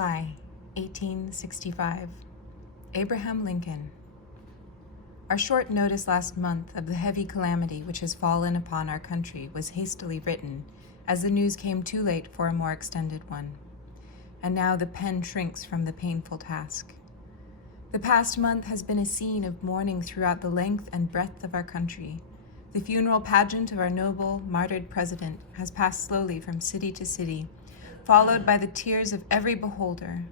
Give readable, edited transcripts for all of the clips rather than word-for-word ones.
July, 1865. Abraham Lincoln. Our short notice last month of the heavy calamity which has fallen upon our country was hastily written, as the news came too late for a more extended one. And now the pen shrinks from the painful task. The past month has been a scene of mourning throughout the length and breadth of our country. The funeral pageant of our noble, martyred president has passed slowly from city to city, followed by the tears of every beholder.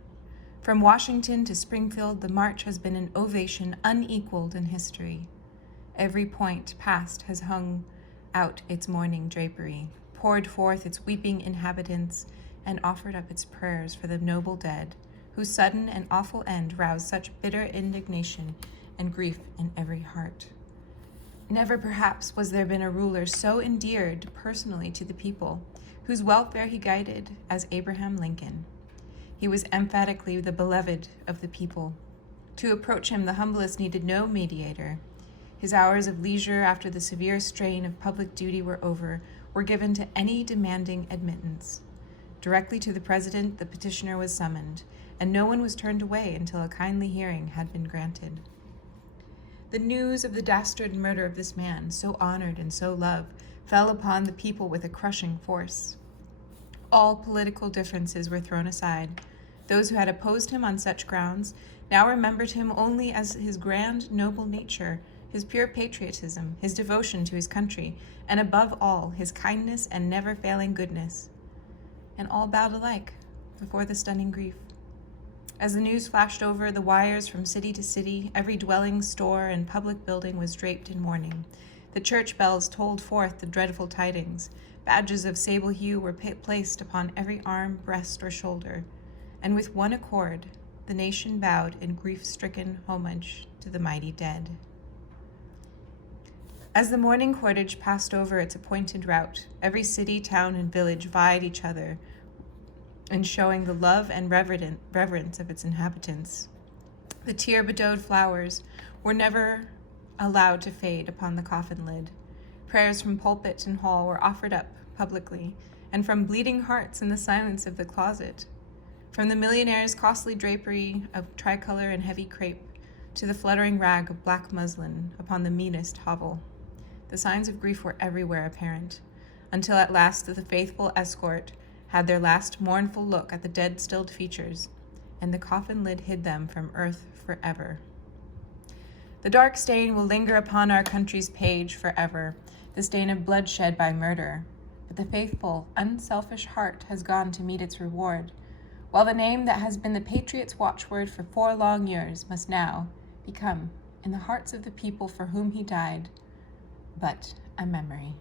From Washington to Springfield, the march has been an ovation unequaled in history. Every point passed has hung out its mourning drapery, poured forth its weeping inhabitants, and offered up its prayers for the noble dead, whose sudden and awful end roused such bitter indignation and grief in every heart. Never perhaps was there been a ruler so endeared personally to the people, whose welfare he guided, as Abraham Lincoln. He was emphatically the beloved of the people. To approach him, the humblest needed no mediator. His hours of leisure after the severe strain of public duty were over were given to any demanding admittance. Directly to the president, the petitioner was summoned, and no one was turned away until a kindly hearing had been granted. The news of the dastard murder of this man, so honored and so loved, fell upon the people with a crushing force. All political differences were thrown aside. Those who had opposed him on such grounds now remembered him only as his grand, noble nature, his pure patriotism, his devotion to his country, and above all, his kindness and never-failing goodness. And all bowed alike before the stunning grief. As the news flashed over the wires from city to city, every dwelling, store, and public building was draped in mourning. The church bells tolled forth the dreadful tidings. Badges of sable hue were placed upon every arm, breast, or shoulder, and with one accord, the nation bowed in grief-stricken homage to the mighty dead. As the mourning cortege passed over its appointed route, every city, town, and village vied each other in showing the love and reverence of its inhabitants. The tear-bedewed flowers were never allowed to fade upon the coffin lid. Prayers from pulpit and hall were offered up publicly, and from bleeding hearts in the silence of the closet. From the millionaire's costly drapery of tricolor and heavy crepe to the fluttering rag of black muslin upon the meanest hovel, the signs of grief were everywhere apparent, until at last the faithful escort had their last mournful look at the dead stilled features, and the coffin lid hid them from earth forever. The dark stain will linger upon our country's page forever, the stain of bloodshed by murder, but the faithful, unselfish heart has gone to meet its reward, while the name that has been the patriot's watchword for 4 long years must now become, in the hearts of the people for whom he died, but a memory.